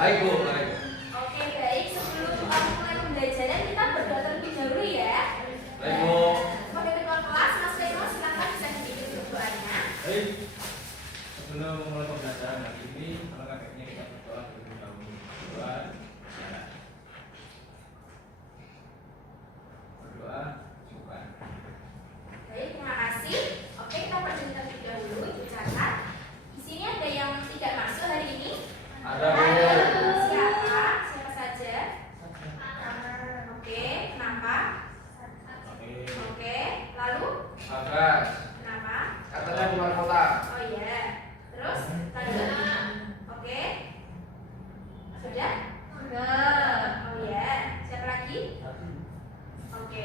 Baik Bu, baik. Oke, baik. Sebelum mulai pembelajaran kita berdoa terlebih dahulu ya. Baik Bu. Sebagai ketua kelas, Mas Reno silakan bisa dibikin berdoanya. Baik. Sebelum mulai pembelajaran hari ini, alangkah baiknya kita berdoa terlebih dahulu. Berdoa. Berdoa. Coba. Baik, terima kasih. Oke, kita pergi terlebih dahulu. Dicatat. Di sini ada yang tidak masuk hari ini. Ada Bu. Siapa? Siapa saja? Oke, kenapa? Oke, lalu? Bagas. Kenapa? Katanya keluar kota. Oh iya. Terus? Lanjut. Oke. Sudah? Sudah. Oh iya. Siapa lagi? Oke.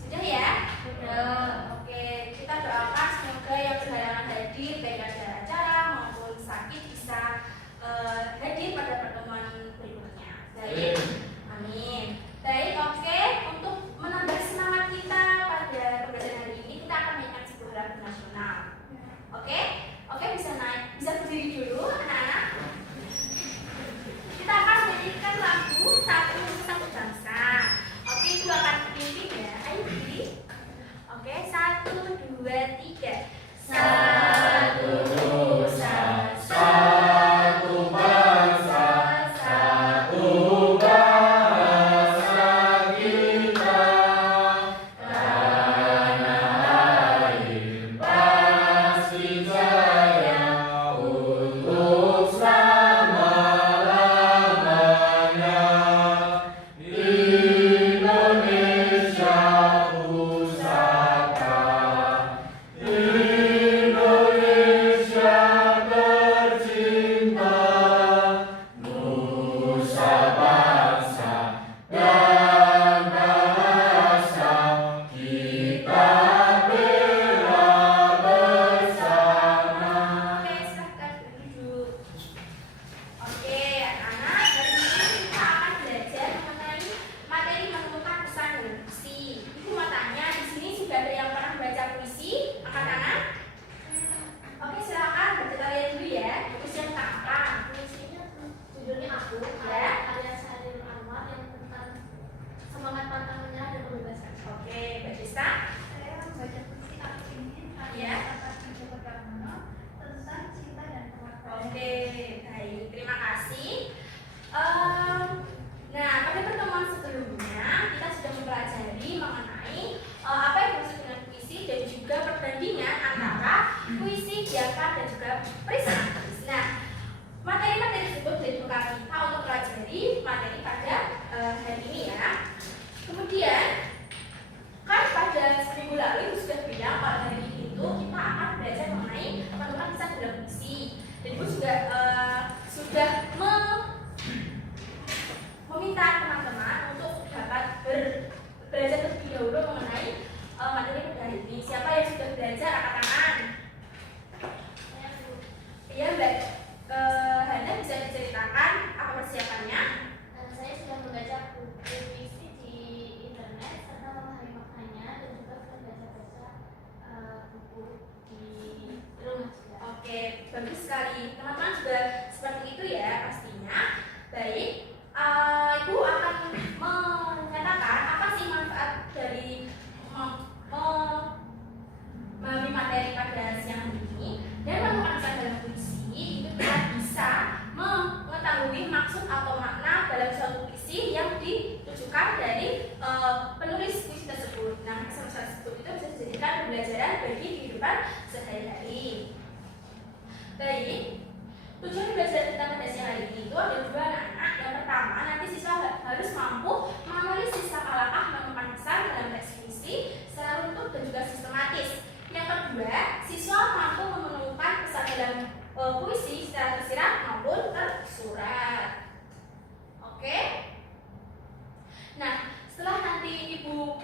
Sudah ya? Sudah. Oke. Kita doakan semoga yang berhalangan hadir baik ada acara maupun sakit bisa hadir pada pertemuan berikutnya. Baik. Amin. Baik, oke. Untuk menambah semangat kita pada pembelajaran hari ini, kita akan mainkan sebuah lagu nasional. Oke? Oke, bisa naik, bisa berdiri dulu, anak-anak. Kita akan menyanyikan lagu Satu Satu Bangsa. Oke, itu akan dipimpin ya. Ayo berdiri. Oke, 1, 2, 3. Satu Nusa, Satu bangsa, satu bahasa kita. Tanah air pasti jaya untuk selama-lamanya. Indonesia pusaka, Indonesia tercinta, Nusa bangsa dan bahasa kita bela bersama. Oke, silahkan duduk. Oke, anak-anak, hari ini kita akan belajar mengenai materi menemukan pesan dalam puisi. Ibu mau tanya, di sini sudah ada yang pernah baca puisi? Angkat-anak? Oke, silakan baca kalian dulu ya. Puisi yang apa? Puisinya judulnya Aku, Ya. karya Sahril Anwar yang tentang semangat pantang menyerah dan kebebasan. Oke, Mbak Desa. Saya membaca puisi Aku Ini karya Ya. Kartini Djoko Damono tentang cinta dan keluarga. Oke, baik. Terima kasih. Nah, pada pertemuan sebelumnya kita sudah mempelajari mengenai apa yang dimaksud dengan puisi dan juga perbandingan antara puisi, biaka dan juga puisi. Nah, materi-materi tersebut jadi bekal kita untuk pelajari materi pada hari ini ya. Kemudian, kan pada seminggu lalu Ibu sudah bilang kalau hari ini itu kita akan belajar mengenai penulisan kisah dalam puisi. Dan Ibu juga sudah meminta teman-teman untuk dapat belajar terlebih dahulu mengenai materi pada hari ini. Siapa yang sudah belajar angkat tangan? Saya Bu. Iya, Mbak Hana bisa diceritakan apa persiapannya? Saya sudah membaca buku puisi di internet serta memahami maknanya dan juga sudah baca-baca buku di rumah juga. Oke, bagus sekali. Teman-teman juga seperti itu ya pastinya. Baik, Ibu akan menyatakan apa sih manfaat dari memahami materi pada siang hari ini dan menemukan pesan dalam puisi. Itu kita bisa mengetahui maksud atau makna dalam suatu puisi yang ditujukan dari penulis puisi tersebut. Nah, pesan tersebut itu bisa dijadikan pembelajaran bagi kehidupan sehari-hari. Baik, tujuan belajar kita pada siang hari ini itu ada dua anak-anak. Yang pertama, nanti siswa harus mampu menganalisis langkah-langkah menemukan pesan dalam teks puisi secara runtut dan juga sistematis. Yang kedua, siswa mampu menemukan pesan dalam puisi secara tersirat maupun tersurat. Oke? Nah, setelah nanti Ibu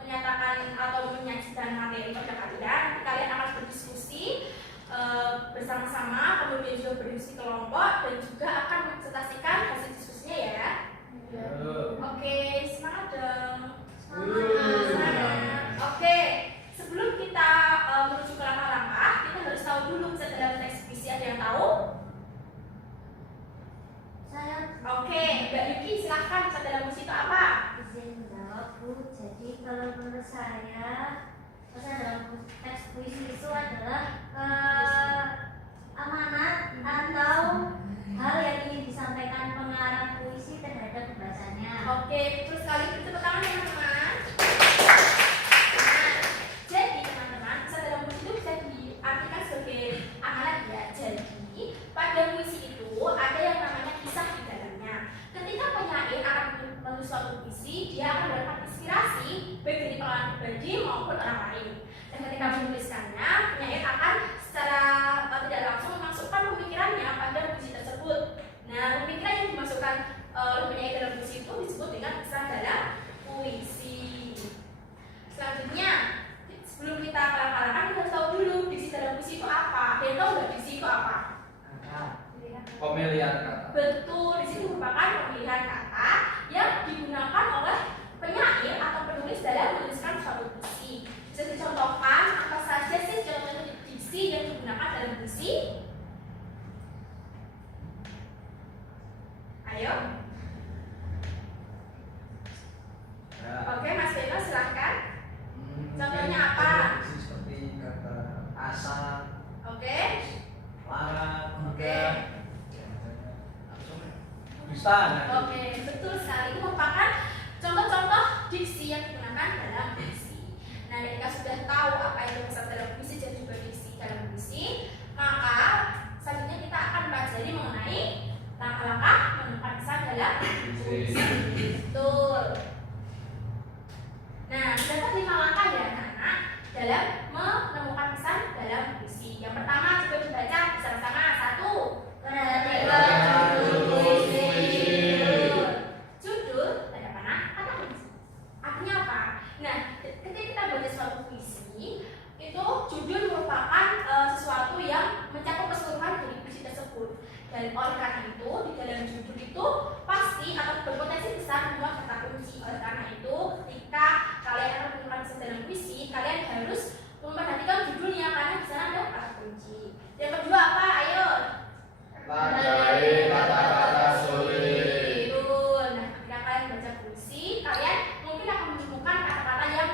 menyatakan atau menyajikan materi pada kalian, nanti kalian akan berdiskusi bersama-sama, kemudian juga berdiskusi kelompok dan juga akan mempresentasikan hasil diskusinya ya. Oke, semangat dong. Semangat. Oke, sebelum kita menuju ke langkah-langkah, kita harus tahu dulu pesan dalam teks puisi. Ada yang tahu? Saya menulis suatu puisi, dia akan mendapat inspirasi baik dari pengalaman pribadi maupun orang lain. Dan ketika menuliskannya, penyair akan secara tidak langsung memasukkan pemikirannya pada puisi tersebut. Nah, pemikiran yang dimasukkan oleh penyair dalam puisi itu disebut dengan istilah dalam puisi. Selanjutnya, sebelum kita kalah-kalahan, kita harus tahu dulu diksi dalam puisi itu apa. Dan tahu nggak diksi itu apa? Pemilihan kata. Betul, di sini merupakan pemilihan kata yang digunakan oleh penyair atau penulis dalam menuliskan suatu puisi. Bisa dicontohkan apa saja sih contoh diksi yang digunakan dalam puisi? Ayo. Ya. Oke, Mas Beno silahkan. Contohnya apa? Seperti kata asa, Oke. larat, Oke. bisa. Oke, betul sekali. Itu merupakan contoh-contoh diksi yang digunakan dalam puisi. Nah, ketika sudah tahu apa itu pesan dalam puisi dan juga diksi dalam puisi, maka selanjutnya kita akan pelajari mengenai langkah-langkah menemukan pesan dalam puisi. Betul. Nah, terdapat 5 langkah ya anak-anak dalam menemukan pesan dalam puisi. Yang pertama, coba dibaca bersama-sama. 1. Perhatikan judul puisi. Judul tanda panah kata kunci. Artinya apa? Nah, ketika kita baca suatu puisi, itu judul merupakan sesuatu yang mencakup keseluruhan dari puisi tersebut. Dan oleh karena itu, di dalam judul itu pasti atau berpotensi besar memuat kata kunci. Oleh karena itu, ketika kalian akan menemukan pesan dalam puisi, kalian harus memperhatikan judulnya karena di sana ada kata kunci. Yang kedua apa? Ayo. Tandai kata-kata sulit. Betul. Nah, ketika kalian baca puisi, kalian mungkin akan menemukan kata-kata yang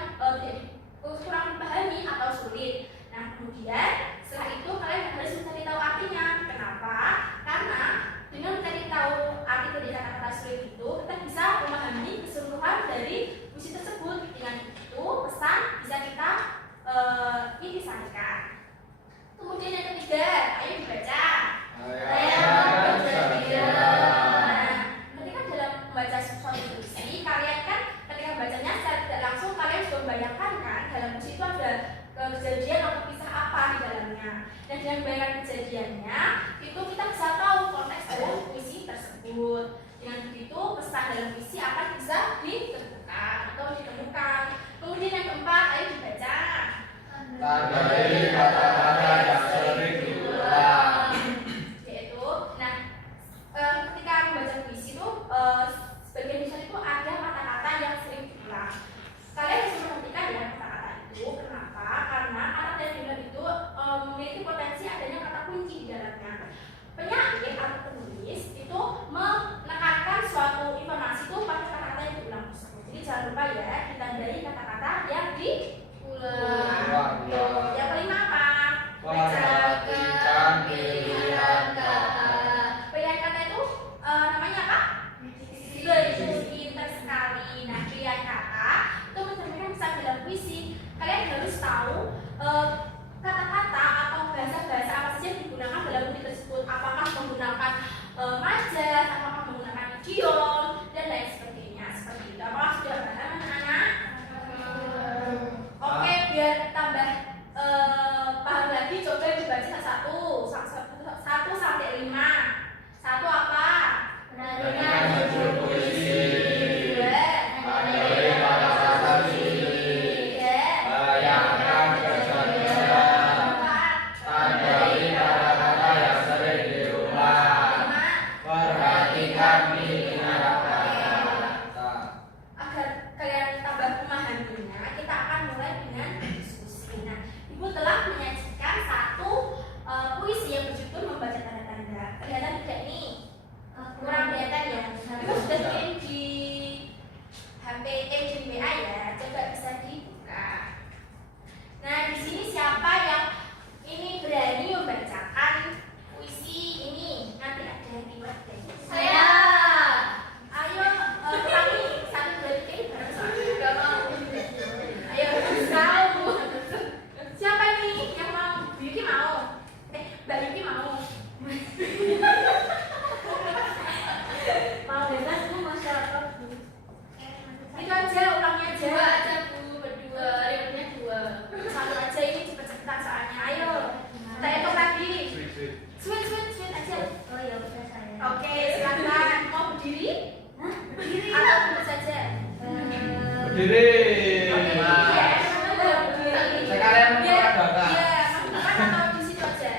kurang dipahami atau sulit. Nah, kemudian setelah itu kalian harus mencari tahu artinya. Kenapa? Karena dengan mencari tahu arti dari kata-kata sulit itu, kita bisa memahami keseluruhan dari puisi tersebut. Dengan itu, pesan bisa kita intisarikan. Kemudian yang ketiga, ayo dibaca. Ayo. diri. Iya, Sekalian biar memperagakan. iya, masuk depan atau di situ aja?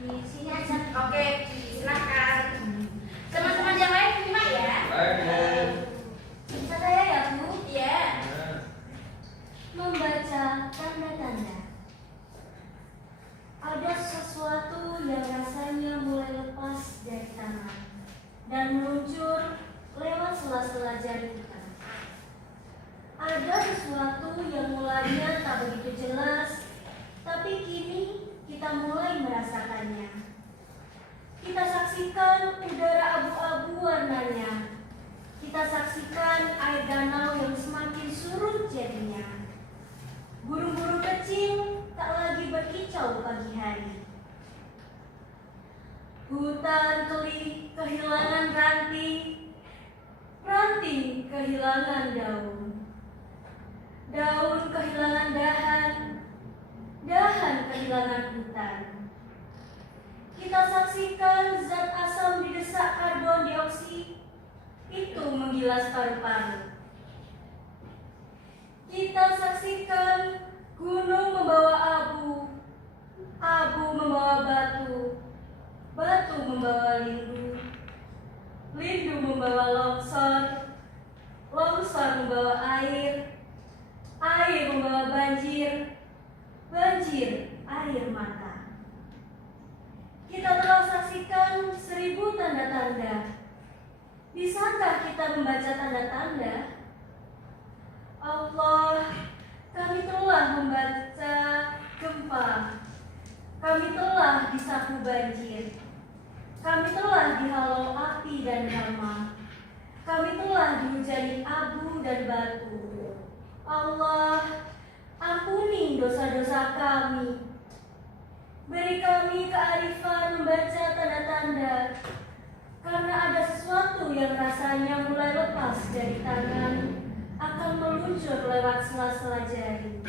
Di sini aja. Oke, silakan. Teman-teman yang lain terima ya. Baik, Bu. Bisa saya ya, Bu? Iya. Membaca tanda-tanda. Ada sesuatu yang rasanya mulai lepas dari tangan dan meluncur lewat sela-sela jari kita. Ada sesuatu yang mulanya tak begitu jelas, tapi kini kita mulai merasakannya. Kita saksikan udara abu-abu warnanya. Kita saksikan air danau yang semakin surut jadinya. Burung-burung kecil tak lagi berkicau pagi hari. Hutan teli kehilangan ranting, ranting kehilangan daun, daun kehilangan dahan, dahan kehilangan hutan. Kita saksikan zat asam di desak karbon dioksida itu menggilas paru-paru. Kita saksikan gunung membawa abu, abu membawa batu, batu membawa lindu, lindu membawa longsor, longsor membawa air, air membawa banjir, banjir air mata. Kita telah saksikan 1000 tanda-tanda. Bisakah kita membaca tanda-tanda? Allah, kami telah membaca gempa. Kami telah disapu banjir. Kami telah dihalau api dan hama. Kami telah dihujani abu dan batu. Allah, ampuni dosa-dosa kami. Beri kami kearifan membaca tanda-tanda. Karena ada sesuatu yang rasanya mulai lepas dari tangan akan meluncur lewat sela-sela jari.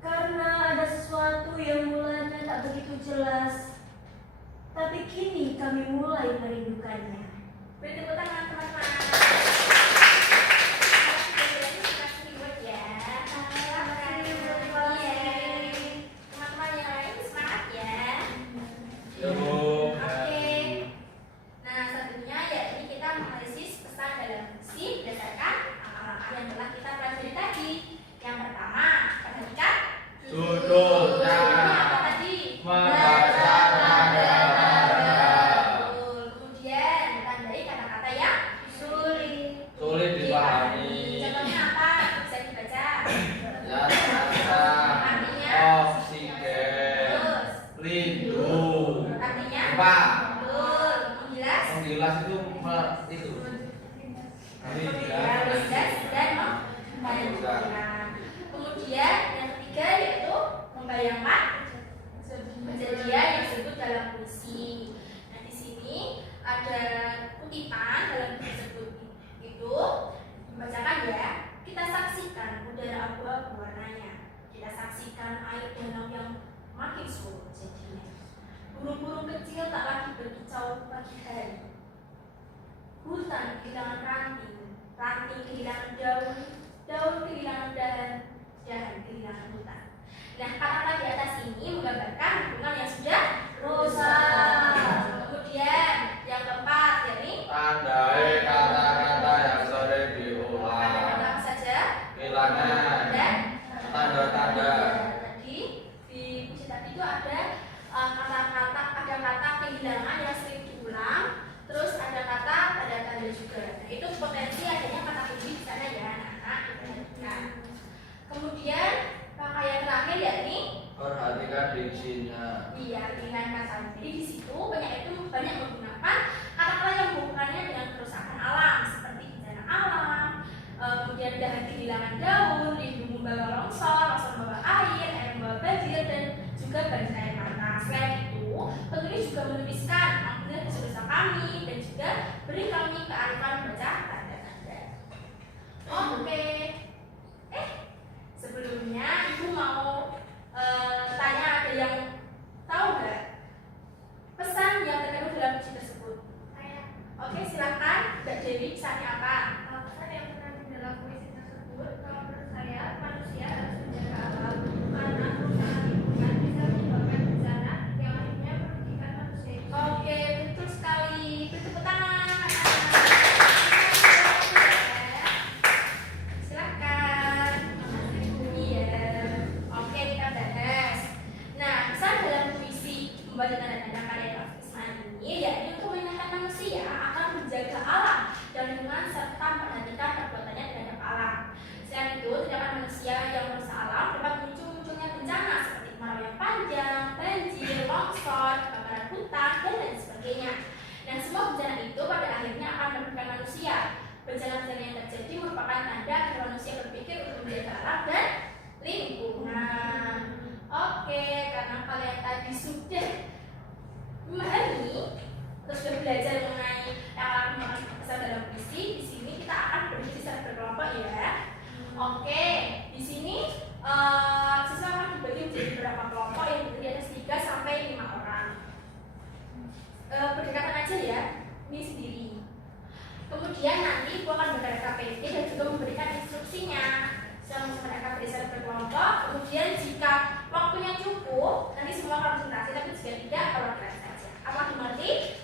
Karena ada sesuatu yang mulanya tak begitu jelas, tapi kini kami mulai merindukannya. Beri tepuk tangan teman-teman. Kasih buat ya. Teman-teman yang lain semangat ya. Ya, Bu. Oke. Nah, selanjutnya yakni kita menganalisis pesan dalam puisi berdasarkan langkah-langkah yang telah kita pelajari tadi. Yang pertama, perhatikan Judulnya. Apa tadi? Membaca tanda-tanda. Betul. Kemudian tandai kata-kata yang sulit. Sulit dipahami. Contohnya apa? Bisa dibaca. Ya, rasa Artinya? oksigen, Terus. rindu, Artinya? apa? Betul. Menggilas. Menggilas itu itu. Menggilas dan membayangkan. Kemudian yang ketiga yaitu membayangkan kejadian yang disebut dalam puisi. Nah, di sini ada kutipan dalam puisi tersebut itu dibacakan ya. Kita saksikan udara abu-abu warnanya. Kita saksikan air danau yang makin surut jadinya. Burung-burung kecil tak lagi berkicau pagi hari. Hutan kehilangan ranting, ranting kehilangan daun, daun kehilangan dahan, dahan kehilangan hutan. Nah, kata-kata di atas ini menggambarkan hubungan yang sudah rusak. Kemudian yang keempat, yakni Tandai kata-kata yang sering diulang. kata-kata apa saja Bilangan. dan Tanda-tanda. Tadi di puisi tadi itu ada kata-kata, ada kata kehilangan yang sering diulang, terus ada kata tanda-tanda juga. Nah, itu potensi adanya kata kunci di sana ya, anak-anak. Nah, kemudian langkah yang terakhir yakni Perhatikan diksinya. iya dengan kata. Jadi di situ banyak menggunakan kata-kata yang hubungannya dengan kerusakan alam seperti bencana alam, kemudian dahan kehilangan daun, rindu membawa longsor, longsor membawa air membawa banjir dan juga banjir air mata. Selain itu, penulis juga menuliskan ampuni dosa-dosa kami dan juga beri kami kearifan membaca tanda-tanda. Oke. Sebelumnya ibu mau tanya, ada yang tahu nggak pesan yang terkandung dalam puisi tersebut? Oke, silakan Mbak Dewi, pesannya apa? Pesan yang terkandung dalam puisi tersebut alam dan lingkungan. Oke, karena kalian tadi sudah memahami terus sudah belajar mengenai yang akan pesan dalam puisi, di sini kita akan berpuisi secara berkelompok ya. Oke, di sini siswa akan dibagi menjadi beberapa kelompok yang terdiri atas 3 sampai 5 orang. Berdekatan aja ya, ini sendiri. Kemudian nanti aku akan memberikan KPD dan juga memberikan instruksinya. Sama mereka berdasar berkelompok. Kemudian jika waktunya cukup, nanti semua akan presentasi. Tapi jika tidak, perwakilan saja. Apa dimengerti?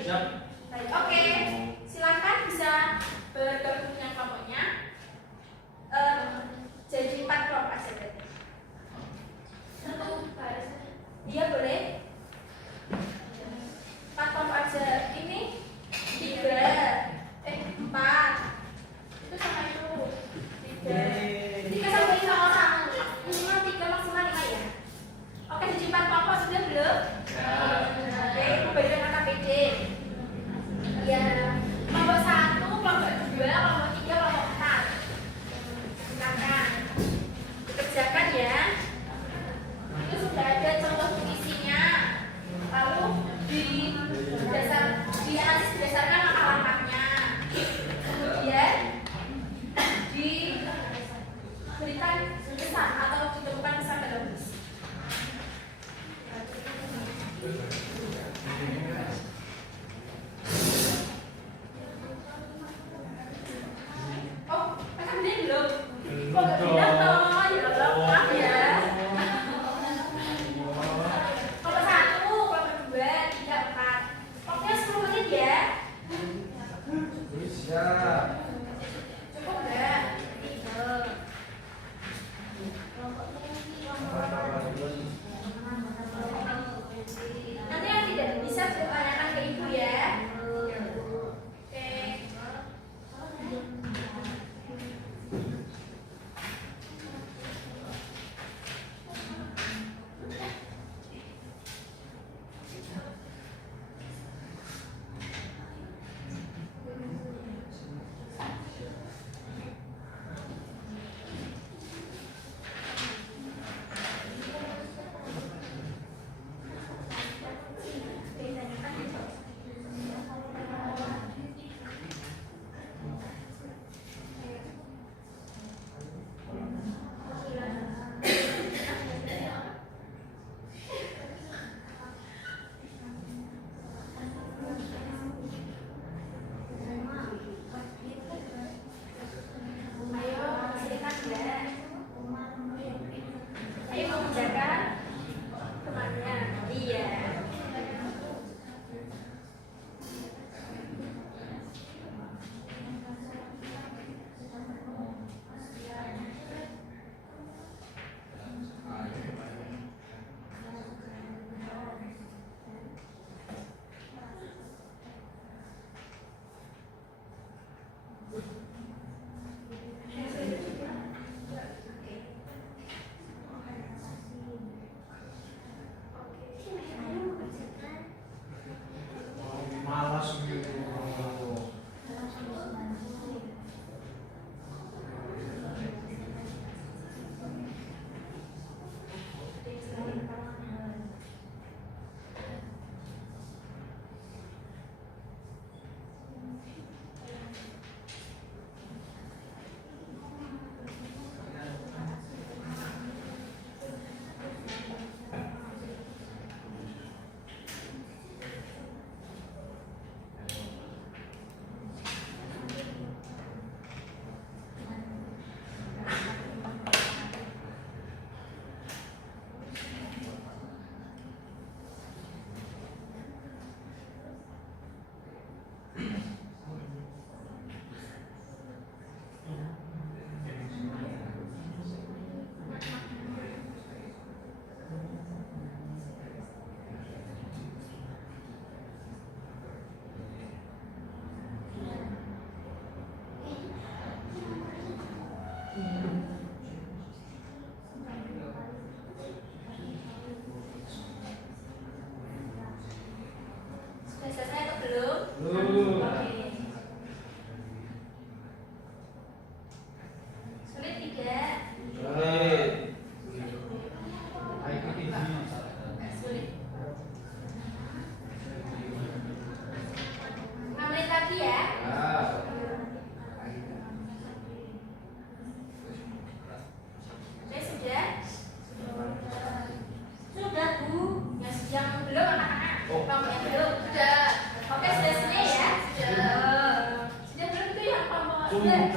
Siap. Baik, oke. Silakan bisa bergabung dengan kelompoknya. Jadi 4 kelompok aja berarti. Dia boleh 4 kelompok aja. Ini 4 itu sama itu 3 sampai 5 orang, minimal 3 maksimal 5 ya. Oke, jadi 4 kelompok sudah belum? Oke, aku berikan KPD ya. Kelompok 1, kelompok 2, kelompok 3, kelompok 4. Silakan dikerjakan ya. Itu sudah ada contoh puisinya. Lalu dianalisis berdasarkan langkah-langkahnya. Kemudian diberikan pesan atau ditemukan pesan dalam puisi. Oh, kakak beli belum? Kok gak bilang toh? Ya Allah, maaf ya. Kelompok 1, kelompok 2, 3, 4. Pokoknya 10 menit ya. Siap. Cukup nggak? Nanti yang tidak bisa tanyakan ke ibu ya. Oke.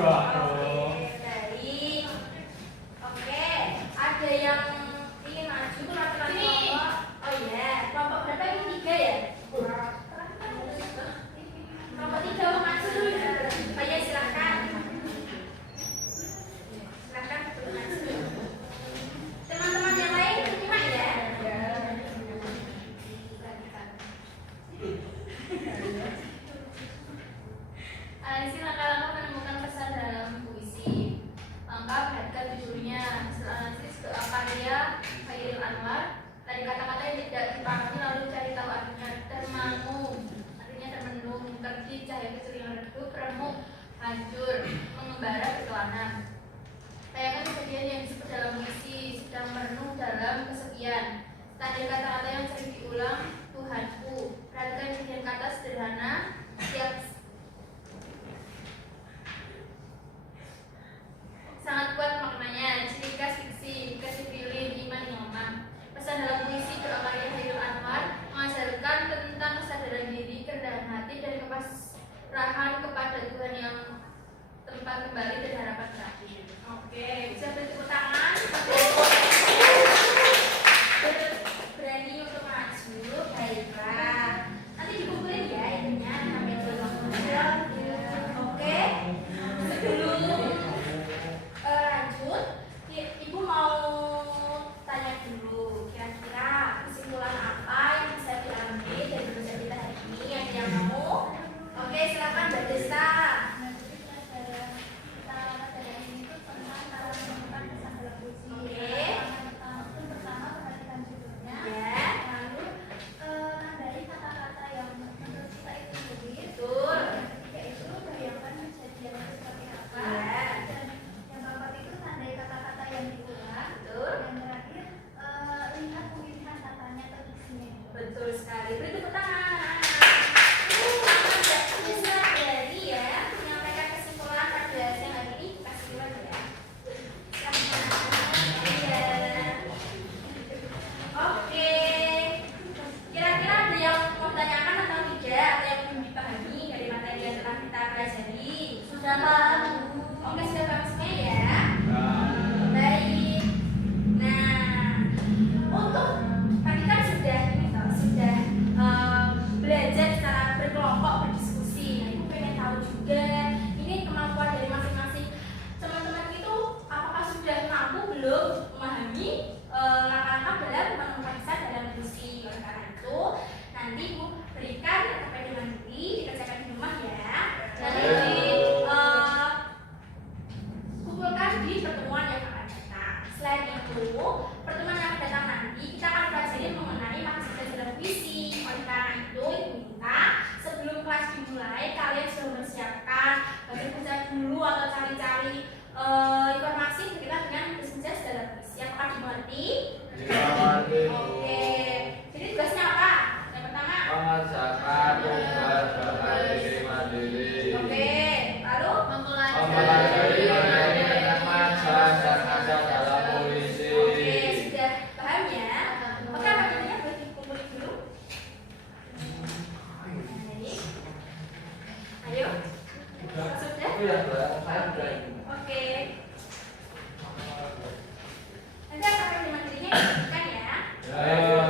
Enggak Oke, dong. baik. Oke, ada yang ingin maju kelompok Ini. kelompok. Oh iya, kelompok berapa ini? 3 ya? Kelompok 3 mau maju dulu. Oh iya, silakan. Silakan maju. Teman-teman yang lain terima ya. Analisis langkah-langkah menemukan pesan dalam puisi. Langkah perhatikan judulnya. Hasil analisis doa karya Khairil Anwar. Dari kata-kata yang tidak dipahami lalu cari tahu artinya. Termangu, artinya termenung, terbit cahaya kecil yang redup, remuk, hancur, mengembara berkelana. Bayangkan kejadian yang disebut dalam puisi sedang merenung dalam kesepian. Tanda kata-kata yang sering diulang, Tuhanku. Perhatikan pilihan kata sederhana, setiap sangat kuat maknanya, ciri khas diksi, kedisiplinan, iman yang lemah. Pesan dalam puisi doa karya Khairil Anwar mengajarkan tentang kesadaran diri, kerendahan hati, dan kepasrahan kepada Tuhan yang tempat kembali dan harapan terakhir. Oke, bisa beri tepuk tangan. Berani untuk maju, baiklah. Nanti dikumpulin ya ininya sampai ke Oke. Sebelum lanjut, Ibu mau tanya dulu kira-kira kesimpulan apa yang bisa diambil dari belajar kita hari ini? Ada yang mau? Oke, silakan Mbak Desta. Betul sekali. Beri tepuk tangan. Bisa dari ya menyampaikan kesimpulan pada siang hari ini kasih duluan ya. Iya. Oke. Kira-kira ada yang mau tanyakan atau tidak? Ada yang belum dipahami dari materi yang telah kita pelajari? Sudah paham? Oke, sudah paham semua ya. Baik. Nah, untuk tadi kan sudah ini toh, sudah belajar secara berkelompok berdiskusi. Nah, ibu pengen tahu juga ini kemampuan dari masing-masing teman-teman itu apakah sudah mampu belum memahami langkah-langkah dalam menemukan pesan dalam puisi. Oleh karena itu nanti ibu berikan kepada mandiri dikerjakan di rumah ya. Nanti kumpulkan di pertemuan yang akan datang. Selain itu, pertemuan yang akan datang nanti kita akan pelajari mengenai makna dalam puisi. Oleh karena itu, ibu minta sebelum kelas dimulai kalian sudah mempersiapkan baca dulu atau cari-cari informasi berkaitan dengan bisnis dalam puisi. Apakah dimengerti? Oke. Jadi tugasnya apa? Yang pertama. Mengerjakan tugas berkali mandiri. Oke. Lalu Mempelajari materi yang majas dan ada dalam puisi. Oke, sudah paham ya? Oke, apa jadinya boleh dikumpulin dulu? Baik. Ayo. Sudah? Itu yang saya sudah. Oke. Nanti akan materinya diberikan ya. Ayo.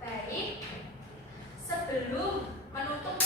Baik. Sebelum menutup